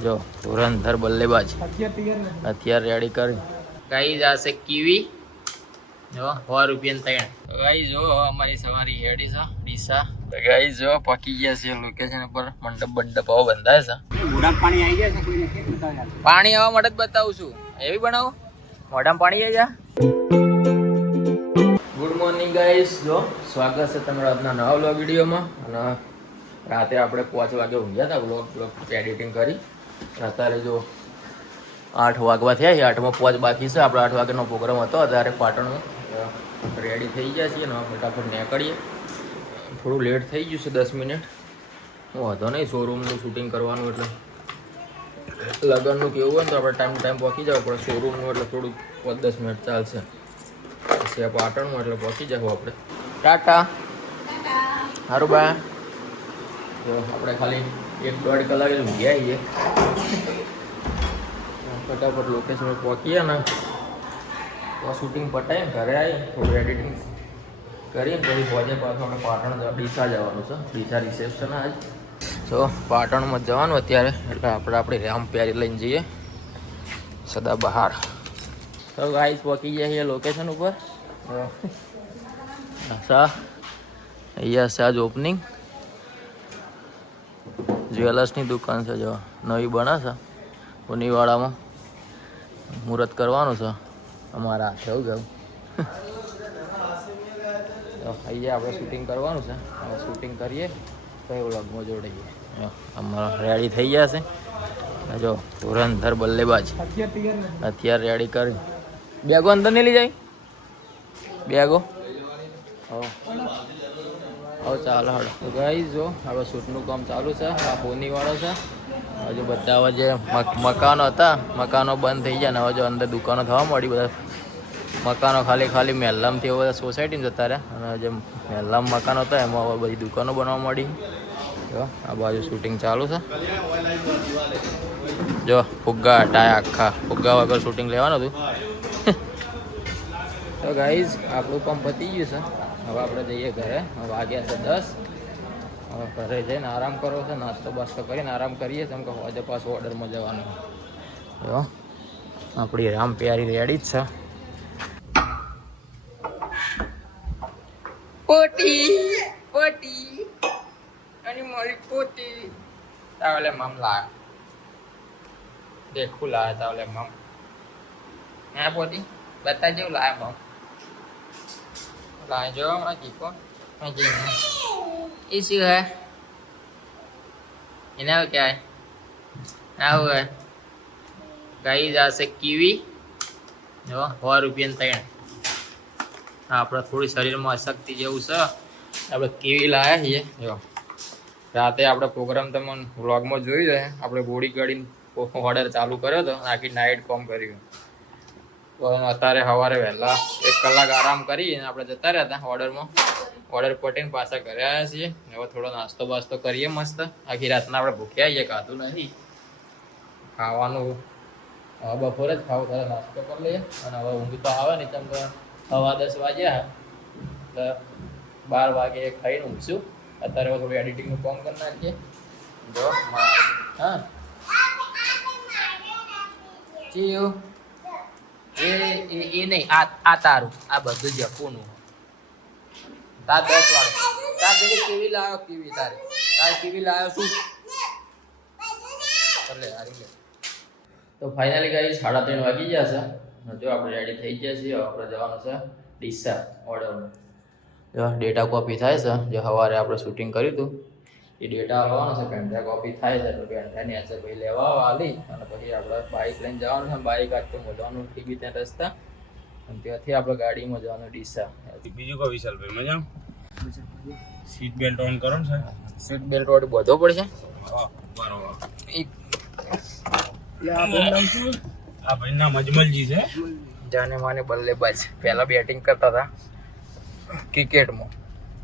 જો ધુરંધર બલ્લેબાજ અત્યારે રેડી કરી ગાઈ જશે કીવી જો 100 રૂપિયા 3 ગાઈ જો અમારી સવારી હેડી છે ડીસા તો ગાઈ જો પકી ગયા છે લોકેશન પર મંડપ બંડપાઓ બંધાય છે પાણી આવી જાય છે કોઈ નથી બતાવ્યા પાણી આવવા માટે જ બતાવું છું એવી બનાવો મોઢામાં પાણી આવી જાય ગુડ મોર્નિંગ ગાઈસ જો સ્વાગત છે તમારા આજના નવા વ્લોગ વિડીયોમાં અને રાતે આપણે 5 વાગે ઊંઘ્યા હતા વ્લોગ એડિટિંગ કરી અત્યારે જો 8 વાગવા થયા છે 8માં 5 બાકી છે આપણે 8 વાગ્યાનો પ્રોગ્રામ હતો અત્યારે પાટણમાં રેડી થઈ ગયા છીએ ને ફટાફટ નીકળીએ થોડું લેટ થઈ ગયું છે 10 મિનિટ વાંધો નહીં શોરૂમનું શૂટિંગ કરવાનું એટલે લગ્નનું કેવું હોય ને તો આપણે ટાઈમ પહોંચી જવું પડે શોરૂમનું એટલે થોડું 5-10 મિનિટ ચાલશે પછી પાટણમાં એટલે પહોંચી જવું આપણે ટાટા સારું બા જો આપણે ખાલી 1-1.5 કલાક ઊંઘ્યા આવીએ ફટાફટ લોકેશન પહોંચીએ ને તો શૂટિંગ પટાવીને ઘરે આવી થોડું એડિટિંગ કરીને પછી પહોંચે પાછું આપણે પાટણ ડીસા જવાનું છે ડીસા રિસેપ્શન આજ તો પાટણમાં જવાનું અત્યારે એટલે આપણે આપણી રામ પ્યારી લઈને જઈએ સદા બહાર તો ગાઈસ પહોંચી ગયા છીએ લોકેશન ઉપર અહીંયા છે આજ ઓપનિંગ જ્વેલર્સની દુકાન છે જો નવી બને છે પુનીવાડામાં મુહૂર્ત કરવાનું છે અમારા હાથે એવું ગયું તો અહીંયા આપણે શૂટિંગ કરવાનું છે હવે શૂટિંગ કરીએ તો એ વ્લોગમાં જોડાઈએ અમારા રેડી થઈ ગયા છે જો ધુરંધર બલ્લેબાજ અત્યારે રેડી કરી બેગો અંદર નહીં લઈ જાય બેગો હવે ચાલો હડો તો ગાઈસ જો હવે શૂટનું કામ ચાલુ છે આ પોનીવાળો છે હજુ બધા હવે જે મકાનો હતા મકાનો બંધ થઈ ગયા ને હવે જો અંદર દુકાનો થવા મળી બધા મકાનો ખાલી મહેલામથી બધા સોસાયટીમાં જતા રહ્યા અને જે મહેલામ મકાનો હતા એમાં હવે બધી દુકાનો બનવા મળી જો આ બાજુ શૂટિંગ ચાલુ છે જો ફુગ્ગા હટાયા આખા ફુગ્ગા વગર શૂટિંગ લેવાનું હતું તો ગાઈઝ આપણું કામ પતી ગયું છે હવે આપણે જઈએ ઘરે વાગ્યા છે 10 હવે ઘરે જઈને આરામ કરવો છે નાસ્તો બાસ્તો કરીને આરામ કરીએ કેમ કે આજે પાછું ઓર્ડરમાં જવાનું જો આપણી રામ પ્યારી રેડી જ છે પોટી અને મારી પોતી તાવલે મમ લાય દેખું લાય તાવલે મમ હા પોતી બતા જેવું લાય મમ લાય જો આ દીકો આ જી इसी है इन्हें क्या है क्या हुआ है गाई जैसे कीवी जो 100 રૂપિયા 3 આપણે થોડી શરીરમાં અશક્તિ જેવું છે આપણે કીવી લાયા છીએ જો રાતે આપણે પ્રોગ્રામ તમને વ્લોગમાં જોઈ જાય આપણે બોડી કાઢીને ઓર્ડર ચાલુ કર્યો હતો આખી નાઇટ કોમ કર્યું તો અત્યારે સવારે વહેલા 1 કલાક આરામ કરીને આપણે જતા રહ્યા હતા ઓર્ડર પટીને પાછા ઘરે આવ્યા છીએ હવે થોડો નાસ્તો બાસ્તો કરીએ મસ્ત આખી રાતના આપણે ભૂખ્યા આવીએ ખાતું નથી ખાવાનું હવે બપોરે જ ખાવું ત્યારે નાસ્તો કરી લઈએ અને હવે ઊંઘ તો આવે નહીં કેમ કે 10:15 વાગ્યા એટલે 12 વાગે ખાઈને ઊંઘશું અત્યારે હવે થોડું એડિટિંગનું કામ કરી નાખીએ જો હા ચીયું એ નહીં આ તારું આ બધું જપોનું તાર 10 વાળો તાર પેલી કેવી લાવ્યો કેવી તારે તાર કેવી લાવ્યો શું લે હારી લે તો ફાઇનલી ગાઈસ 3:30 વાગી ગયા છે જો આપણે રેડી થઈ ગયા છીએ આપણે જવાનું છે ડીસા ઓર્ડરમાં જો ડેટા કોપી થાય છે જે સવારે આપણે શૂટિંગ કર્યું હતું એ ડેટા આવવાનો છે પેન્ડ્રાઈવ કોપી થાય છે તો પેન્ડ્રાઈવની આજે ભાઈ લેવા આલી અને પછી આપણે બાઇક લઈને જવાનું છે બાઇક આજ તો મોઢવાનું ટીવી ત્યાં રસ્તા અને ત્યાંથી આપણે ગાડીમાં જવાનું ડીસા બીજું કોઈ વિશાલભાઈ મજા સીટ બેલ્ટ ઓન કરો ને સર સીટ બેલ્ટ વાળી બધો પડશે બરોબર આ ભાઈ નામ અજમલજી છે જાને માને બલ્લેબાજ પહેલા બેટિંગ કરતા હતા ક્રિકેટમાં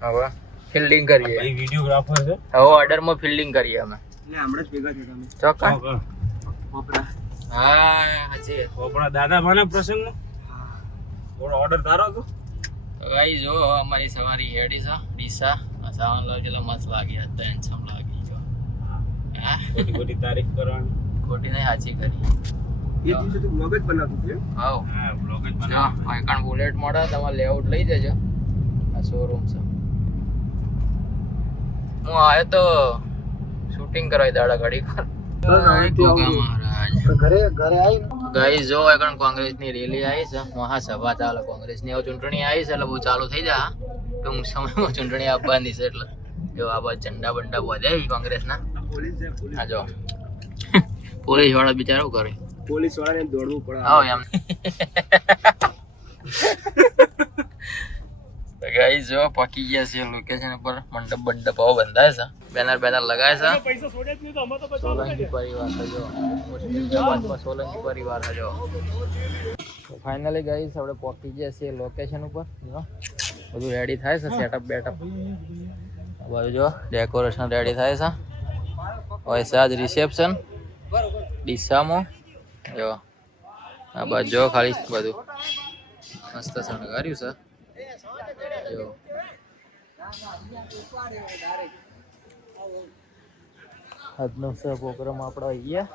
હવે ફિલ્ડિંગ કરીએ એ વિડિયોગ્રાફર છે હવે ઓર્ડરમાં ફિલ્ડિંગ કરીએ અમે હમણાં જ ભેગા થયા તમે ચોક્કસ પોપડા હા હાજી પોપડા દાદા ભાના પ્રસંગમાં થોડો ઓર્ડર તારો હતો ગાઈ જો અમારી સવારી હેડી છે ડીસા સાવન લાગે એટલે મસ્ત લાગી હતા હેન્ડસમ લાગી જો ખોટી તારીફ કરવાની ખોટી નહીં સાચી કરી. એ દિવસે તું બ્લોગ જ બનાવતું હતું હાઉ હા બ્લોગ જ જો બનાવો. આઈકન બુલેટ મળે તમારે લેઆઉટ લઈ જજો. આ શોરૂમ છે. હું આવ્યો તો શૂટિંગ કરાવી દાડા ઘડી પર. ઘરે આવી ગાઈસ જો આઈકન કોંગ્રેસની રેલી આવી છે, મહાસભા ચાલે કોંગ્રેસની. હવે ચૂંટણી આવી છે એટલે બહુ ચાલુ થઈ જાય. ટૂંક સમયમાં ચૂંટણી આપવાની છે એટલે જો આ બાદ ઝંડા બંડા વધ્યા કોંગ્રેસના. પોલીસ છે પોલીસ હા જો પોલીસ વાળા બિચારો કરે. પોલીસ વાળાને દોડવું પડે હા એમ. ગાઈસ જો પકી ગયા છે લોકેશન પર. મંડપ બંડપ આવો બંધાય છે, બેનર બેનર લગાય છે. સોલંકી પરિવાર છે જો, મુસ્લિમ જમાતમાં સોલંકી પરિવાર છે જો. ફાઇનલી ગાઈસ આપણે પહોંચી ગયા છીએ લોકેશન ઉપર. જો બધું રેડી થાય છે, સેટઅપ બેટઅપ બધું જો ડેકોરેશન રેડી થાય છે. હવે છે આજ રિસેપ્શન ડીસામાં. જો આ બાજુ જો ખાલી બધું મસ્ત શણગાર્યું છે. જો આજનો છે પ્રોગ્રામ આપણો અહીંયા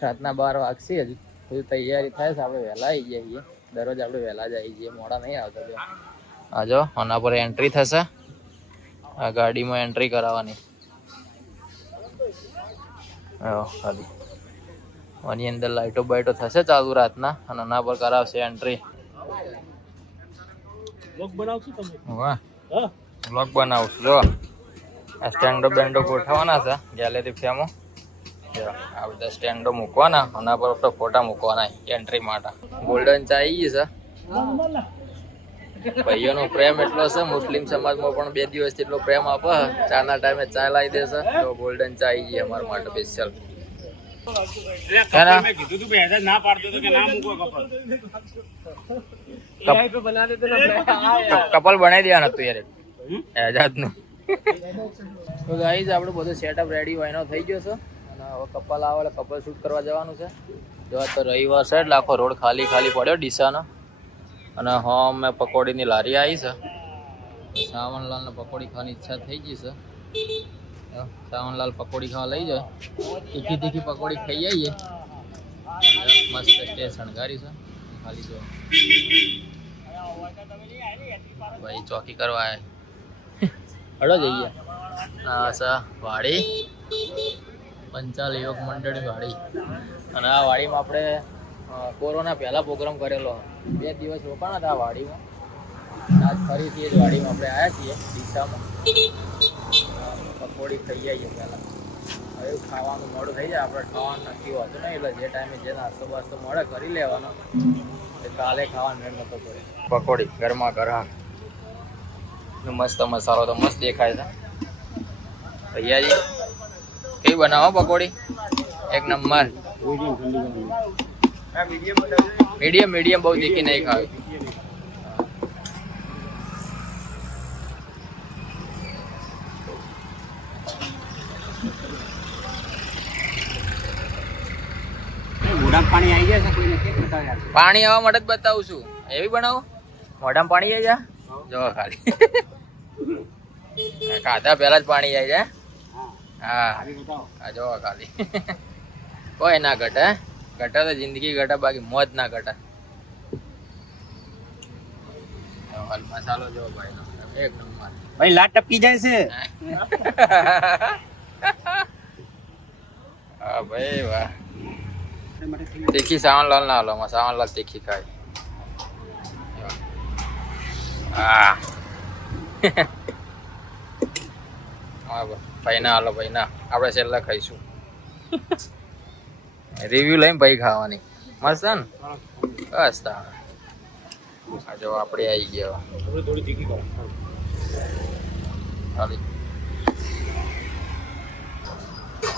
રાતના 12 વાગશે. હજુ બધું તૈયારી થાય છે. આપણે વહેલા આવી જઈએ, દરરોજ આપણે વહેલા જ આવી જઈએ, મોડા નહીં આવતા. જો આ જો આના પર એન્ટ્રી થશે. આ ગાડીમાં એન્ટ્રી કરાવવાની. ખાલી આની અંદર લાઈટો બાઈટો થશે ચાલુ રાતના, અને આના પર કરાવશે એન્ટ્રી. બ્લોગ બનાવશું તમે? વાહ હા બ્લોગ બનાવશું. જો આ સ્ટેન્ડો બેન્ડો ગોઠવવાના છે ગેલેરી ફેમો. જો આ બધા સ્ટેન્ડો મૂકવાના, આના પર આપણે ફોટા મૂકવાના એન્ટ્રી માટે. ગોલ્ડન ચા આવી ગઈ છે. ભાઈઓનો પ્રેમ એટલો છે, મુસ્લિમ સમાજમાં પણ 2 દિવસથી એટલો પ્રેમ આપે. ચાના ટાઈમે ચા લાવી દેશે. તો ગોલ્ડન ચા આવી ગઈ અમારા માટે સ્પેશિયલ. મેં કીધું તું પહેલા ના પાડતો તો કે ના મૂકો કપલ. કપલ બનાવી દેવાના હતું યાર એજાદનું. તો ગાઈઝ આપણું બધું સેટઅપ રેડી વાયનો થઈ ગયો છે. અને હવે કપલ આવે એટલે કપલ શૂટ કરવા જવાનું છે. જો તો રવિવાર છે એટલે આખો રોડ ખાલી ખાલી પડ્યો ડીસાનો. અને હા મેં પકોડીની લારી આવી છે. સાવનલાલને પકોડી ખાવાની ઈચ્છા થઈ ગઈ છે. સાવનલાલ પકોડી ખાવા લઈ જાય. તીખી તીખી પકોડી ખાઈ આવીએ. મસ્ત સ્ટેજ શણગારી છે ખાલી. જો ભાઈ ચોકી કરવા આવ્યા. હડો જઈએ. હા સર વાડી પંચાલ યોગ મંડળની વાડી. અને આ વાડીમાં આપણે કોરોના પહેલા પ્રોગ્રામ કરેલો. 2 દિવસ રોકાણા હતા આ વાડીમાં. આજ ફરીથી એ જ વાડીમાં આપણે આવ્યા છીએ ડીસામાં. પકોડી ખાઈ આવીએ પહેલાં. હવે ખાવાનું મોડું થઈ જાય, આપણે ખાવાનું નક્કી હોતું નહીં. એટલે જે ટાઈમે જે નાસ્તો બાસ્તો મળે કરી લેવાનો. કાલે ખાવાનું મેળ નતો પડે. પકોડી ગરમા ગરમ મસ્ત મસાલો તો મસ્ત દેખાય છે. ભૈયાજી કેવી બનાવો પકોડી? એક નંબર. મીડિયમ મીડિયમ બહુ તીખી નહીં ખાવી. પાણી આવી જાય છે કોઈને કેમ બતાવ્યા? પાણી આવવા માટે જ બતાવું છું. એવી બનાવો મોઢામાં પાણી આવી જાય. જો ખાલી ખાધા પહેલા જ પાણી આવી જાય. હા હા જો ખાલી કોઈ ના ઘટે. ઘટે તો જિંદગી ઘટે, બાકી મોજ ના ઘટે. મસાલો જો ભાઈ એક નંબર. ભાઈ લાટ ટપકી જાય છે. હા ભાઈ વાહ. તીખી સાવનલાલ ના હાલો, સાવનલાલ તીખી ખાય. હા ભાઈ ના હાલો, ભાઈ ના આપણે છેલ્લા ખાઈશું. રિવ્યુ લઈને ભાઈ ખાવાની મસ્ત ને. બસ જો આપણે આવી ગયા થોડી તીખી કરો. ખાલી.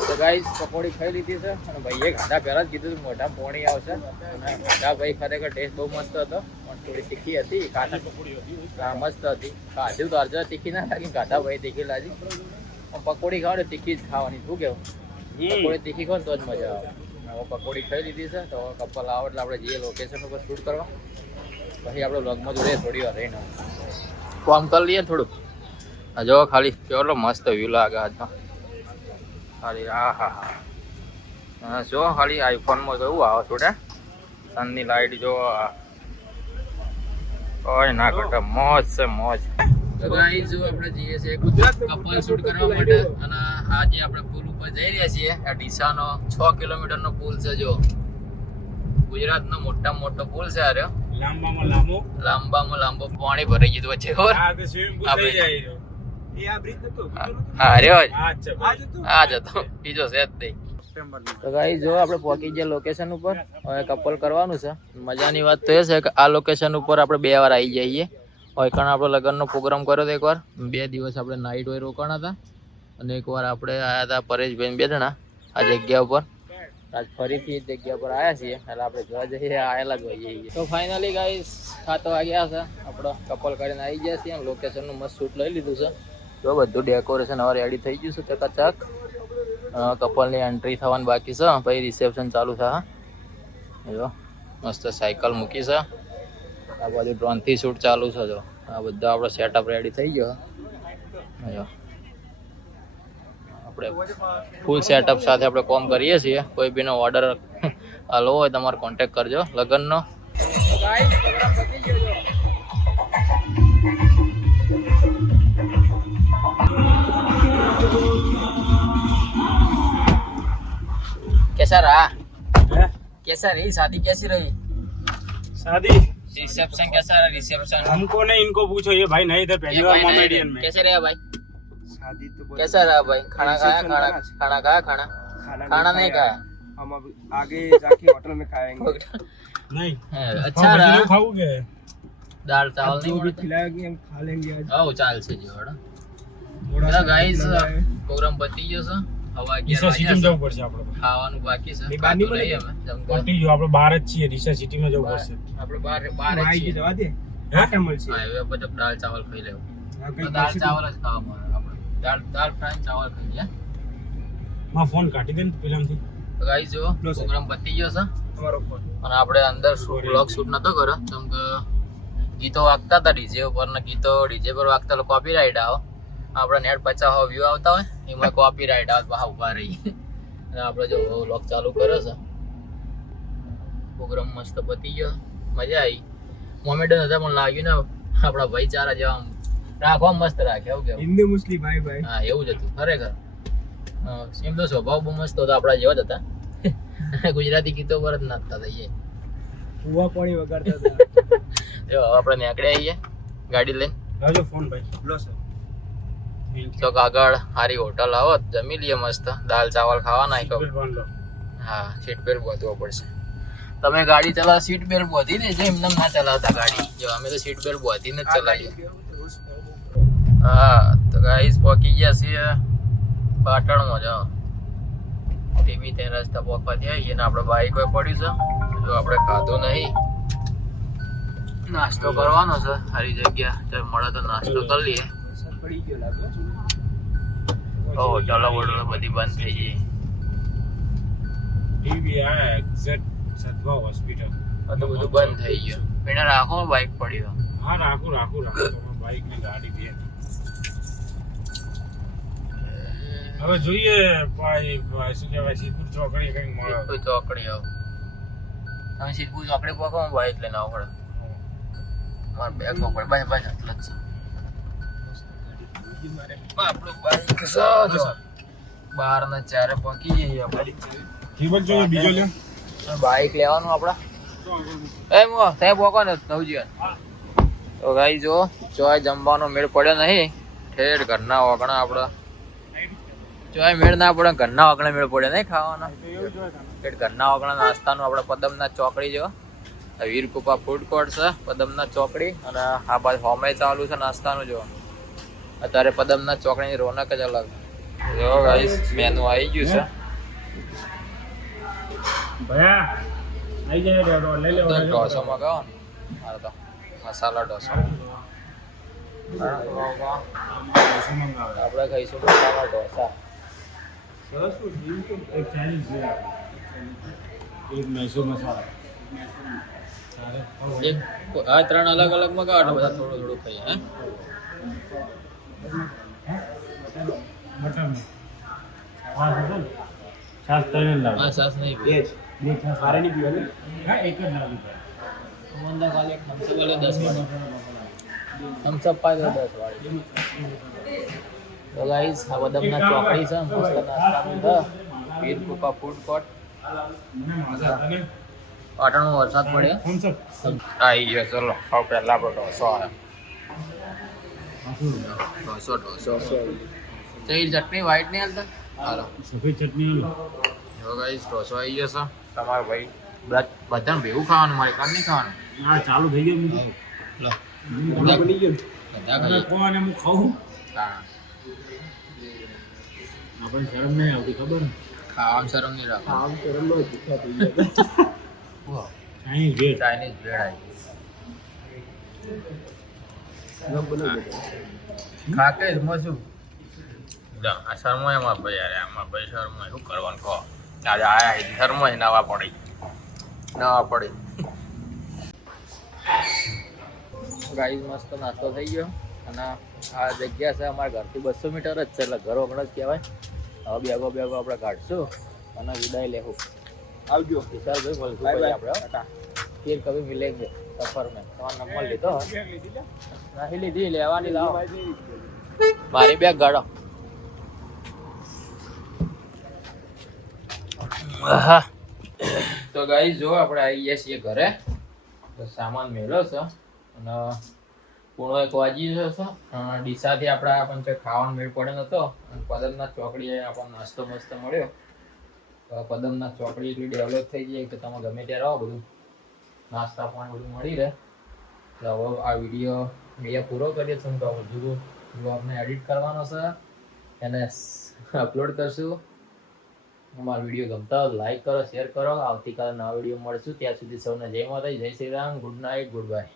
તો ગાઈસ પકોડી ખાઈ લીધી છે. અને ભાઈએ ખાધા પહેલા જ કીધું મોઢા પોણી આવશે. અને ખાધા ભાઈ ખરેખર ટેસ્ટ બહુ મસ્ત હતો, પણ થોડી તીખી હતી. ખાધા પકોડી હા મસ્ત હતી. ખાધું તો અર્જર તીખી ના લાગી, ખાધા ભાઈ તીખી લાગી. પણ પકોડી ખાવ ને તીખી જ ખાવાની. શું કેવું? પકોડી તીખી ખાવ તો જ મજા આવે. હવે પકોડી ખાઈ લીધી છે. તો કપલ આવે એટલે આપણે જઈએ લોકેશન ઉપર શૂટ કરવા. પછી આપણે વ્લોગમાં જોઈએ થોડી વાર રહીને કામ કરી લઈએ થોડું. જો ખાલી કેવડો મસ્ત વ્યૂ લાગે આજનો. ખાલી હા હા હા જો ખાલી આઈફોનમાં કેવું આવે છોડે સનની લાઈટ જો કોઈ ના ઘટે મોજ છે મોજ. તો ગાઈસ જો આપણે જઈએ છીએ કપલ શૂટ કરવા માટે અને આજે આપણે પુલ ઉપર જઈ રહ્યા છીએ. આ ડીસાનો 6 કિલોમીટરનો પુલ છે. જો ગુજરાતનો મોટામાં મોટો પુલ છે. આ રહ્યો લાંબામાં લાંબો પાણી ભરાઈ ગયું વચ્ચે ખબર આ જતો બીજો છે જ નહીં. તો ગાઈસ જો આપણે પહોંચી ગયા લોકેશન ઉપર. હવે કપલ કરવાનું છે. મજાની વાત તો એ છે કે આ લોકેશન ઉપર આપણે 2 વાર આવી જઈએ. હોય કારણ આપણે લગ્નનો પ્રોગ્રામ કર્યો હતો એકવાર. 2 દિવસ આપણે નાઈટ હોય રોકાણા હતા અને એકવાર આપણે આવ્યા હતા પરેશભાઈ 2 જણા આ જગ્યા ઉપર. આજ ફરીથી એ જગ્યા પર આવ્યા છીએ એટલે આપણે જોવા જઈએ આવેલા જ હોઈએ. તો ફાઇનલી ગાઈસ 7 વાગ્યા છે. આપણો કપલ કરીને આવી ગયા છીએ. લોકેશનનું મસ્ત શૂટ લઈ લીધું છે. જો બધું ડેકોરેશન હવે રેડી થઈ ગયું છે ચકાચક. કપલની એન્ટ્રી થવાની બાકી છે. પછી રિસેપ્શન ચાલુ થાય. જો મસ્ત સાયકલ મૂકી છે. આ બાજુ ડ્રોનથી શૂટ ચાલુ છે. જો આ બધા આપણો સેટઅપ રેડી થઈ ગયો. જો આપણે ફૂલ સેટઅપ સાથે આપણે કોમ કરીએ છીએ. કોઈ બીનો ઓર્ડર હાલો હોય તમારે કોન્ટેક્ટ કરજો લગ્નનો. कैसा रहा कैसा रही शादी कैसी रही शादी रिसेप्शन कैसा रहा रिसेप्शन हमको नहीं इनको पूछो ये भाई नहीं इधर पहली बार कॉमेडियन में कैसे रहा भाई शादी तो कैसा रहा भाई खाना खाया खाना खाया खाना नहीं खाया हम अब आगे जाके होटल में खाएंगे नहीं अच्छा रहा खाओगे दाल चावल नहीं जो भी મળતા खिलाएंगे हम खा लेंगे आज ઓ ચાલશે જોડો थोड़ा બધા ગાઈસ પ્રોગ્રામ પતી ગયો છે. હવે 11 સિટીમાં વાગ્યા જવું પડશે આપણે ખાવાનું બાકી છે. નહીં, ખાતું બહારની નહીં હવે જેમ કે પટી ગયું આપણે બહાર જ છીએ ડીસા સિટીમાં જવું પડશે આપણે બહાર જ भाई की છીએ. दवा दे आटा મળશે હાઈવે પર તો દાળ ચાવલ ખાઈ લેવું. હા, તો કંઈક દાળ મળશે ચાવલ જ ખાવા મળે આપણે. દાળ ફ્રાય ચાવલ ખાઈ લે. માં ફોન કાઢી દે ને પેલામાંથી તો ગાઈસ જો લો સર. પ્રોગ્રામ પતી ગયો છે તમારો ફોન અને આપણે અંદર બ્લોગ શૂટ નતો કર્યો કેમ કે ગીતો વાગતા હતા ડીજે ઉપર ને ગીતો ડીજે પર વાગતા તો કોપીરાઇટ આવે. આપણે નેટ 50 વ્યૂ આવતા હોય એમાં કોપીરાઇટ આવે બહાર ઉભા રહી. અને આપણે જો બ્લોગ ચાલુ કર્યો છે. પ્રોગ્રામ મસ્ત પતી ગયો મજા આવી. મોમેડન હતા પણ લાગ્યું ને આપણા ભાઈચારા જેવા રાખવા મસ્ત રાખ્યા એવું કેવું. હિન્દુ મુસ્લિમ ભાઈ ભાઈ હા એવું જ હતું ખરેખર. એમ તો સ્વભાવ બહુ મસ્ત હતો આપણા જેવા જ હતા. ગુજરાતી ગીતો પર જ નાચતા થઈએ. હુવા પાણી વગાડતા હતા જો હવે આપણે નીકળ્યા આવીએ ગાડી લઈને. લાવજો ફોન ભાઈ લો સર તો આગળ સારી હોટલ આવો જમી લઈએ મસ્ત. દાલ ચાવલ ખાવાના તો બાંધ લો હા સીટ બેલ્ટ બાંધવો પડશે. તમે ગાડી ચલાવો સીટ બેલ્ટ બાંધી ને જેમ એમ ના ચલાવતા ગાડી. જો અમે તો સીટ બેલ્ટ બાંધીને જ ચલાવીએ. હા તો ગાઈસ પહોંચી ગયા છીએ પાટણમાં. જો ધીમી તે રસ્તા પહોંચવાથી આવીએ ને આપણે બાઈક હોય પડ્યું છે. જો આપણે ખાધું નહીં નાસ્તો કરવાનો છે સારી જગ્યા ચાલ મળે તો નાસ્તો કરી લઈએ. સર પડી ગયો લાગે હોટલો વોટલો બધી બંધ થઈ ગઈ. ટીવી આ એક્ઝેક્ટ સદભાવ હોસ્પિટલ આ તો બધું બંધ થઈ ગયું. એને રાખો બાઈક પડ્યો. હા રાખું બાઈક ને ગાડી બે હવે જોઈએ ભાઈ શું કહેવાય સિદ્ધપુર ચોકડી કંઈક મળે કોઈ ચોકડી આવો તમે સિદ્ધપુર ચોકડી પહોંચો હું બાઈક લઈને આવો પડે મારે બેગ પકડે બાય બાય એટલે જ છે. આપણું બાઈક છે જો 12:04 પહોંચી જઈએ આપણે. ટીબલ જોઈએ બીજો લે બાઈક લેવાનું આપડા એ મો તે પોકો ને નવજીવન. તો ગાઈ જો ચોય જમવાનો મેળ પડ્યો નહીં. ઠેર ઘરના ઓગણા આપડા ચોય મેળ ના પડે ઘરના ઓગણા મેળ પડે નહીં ખાવાના. ઠેર ઘરના ઓગણા નાસ્તાનું આપણે પદમનાથ ચોકડી જો વીરકૃપા ફૂડ કોર્ટ છે પદમનાથ ચોકડી અને આ બાજુ હોમે ચાલુ છે નાસ્તાનું. જો અત્યારે પદમનાથ ચોકડીની રોનક જ અલગ. જો ગાઈસ મેનુ આવી ગયું છે. ભયા આઈ જાય રેડો લઈ લે ઢોસો મગાવો ને મારે તો મસાલા ઢોસો. આપણે ખાઈશું મસાલા ઢોસા. એક ચાઇનીઝ લે એક મૈસૂર મસાલા એક આ 3 અલગ અલગ મગાવો બધા થોડું થોડું ખાઈએ. હે મટન છાસ તળેલ લાવ હા સાસ નહીં બે જ. બે છાસ હારે નહીં પીવાની. હા એક જ લાવી મંદા ખાલી એક થમ્સઅપ વાળો 10 વાળી થમ્સઅપ પાય 10 વાળી તો ગાઈસ આ બદામના ચોકડી છે મસ્ત નાસ્તાનું છે વીર કૃપા ફૂડ કોર્ટ પાટણમાં વરસાદ પડ્યો આવી ગયો ચલો હવે પહેલા આપણો ઢોસો આવ્યો ઢોસો ચઈ ચટણી વ્હાઈટ નહીં હાલતા હાલો સફેદ ચટણી આલો જો ગાઈસ ઢોસો આવી ગયો છે તમારો ભાઈ બધાને ભેગું ખાવાનું મારે કામ નહીં ખાવાનું હા ચાલુ થઈ ગયું બધું. લો બધા બની ગયું. બધા તમે ખાઈએ. કોણ અને હું ખાઉં હા. આપણને શરમ નહીં આવતી ખબર ને ખાવામાં શરમ નહીં રાખો આમ તો રમવા ભૂખ્યા થઈ ગયા. અહીં ઘેર ચાઇનીઝ બ્રેડ આવી ગમ બનાવી દેજો. ખાકે એમાં શું આ શર્મો એમાં ભાઈ યાર આમાં ભાઈ શર્મો શું કરવાનું કહો આજે આયા શર્મો નવા પડી ગાઈસ મસ્ત નાસ્તો થઈ ગયો અને આ જગ્યા છે અમારા ઘરથી 200 મીટર જ છે એટલે ઘર વગર જ કહેવાય હવે બેગો આપણે કાઢશું અને વિદાય લેવું આવજો. વિશાલભાઈ મળશું બાય ભાઈ બાય. આપણે फिर कभी मिलेंगे सफर में તમારો નંબર લીધો નહીં લીધી લેવાની લાવો મારી બેગ ગાડો તો ગાઈસ જો આપણે આવી ગયા છીએ ઘરે તો સામાન મેળ્યો છે અને પૂણો 1 વાગી ગયો છે ડીસાથી આપણા પણ કંઈ ખાવાનો મેળ પડ્યો નતો અને પદમનાથ ચોકડીએ આપણને નાસ્તો મસ્ત મળ્યો તો પદમનાથ ચોકડી એટલી ડેવલપ થઈ ગઈ કે તમે ગમે ત્યારે આવો બધું નાસ્તા પાણી બધું મળી રહે તો હવે આ વિડીયો અહીંયા પૂરો કરીએ છીએ તો હજુ બ્લોગને એડિટ કરવાનો છે એને અપલોડ કરશું અમારો વિડીયો ગમતા હોય લાઈક કરો શેર કરો આવતીકાલે નવા વિડીયો મળશું ત્યાં સુધી સૌને જય માતાજી જય Shri Ram good night good bye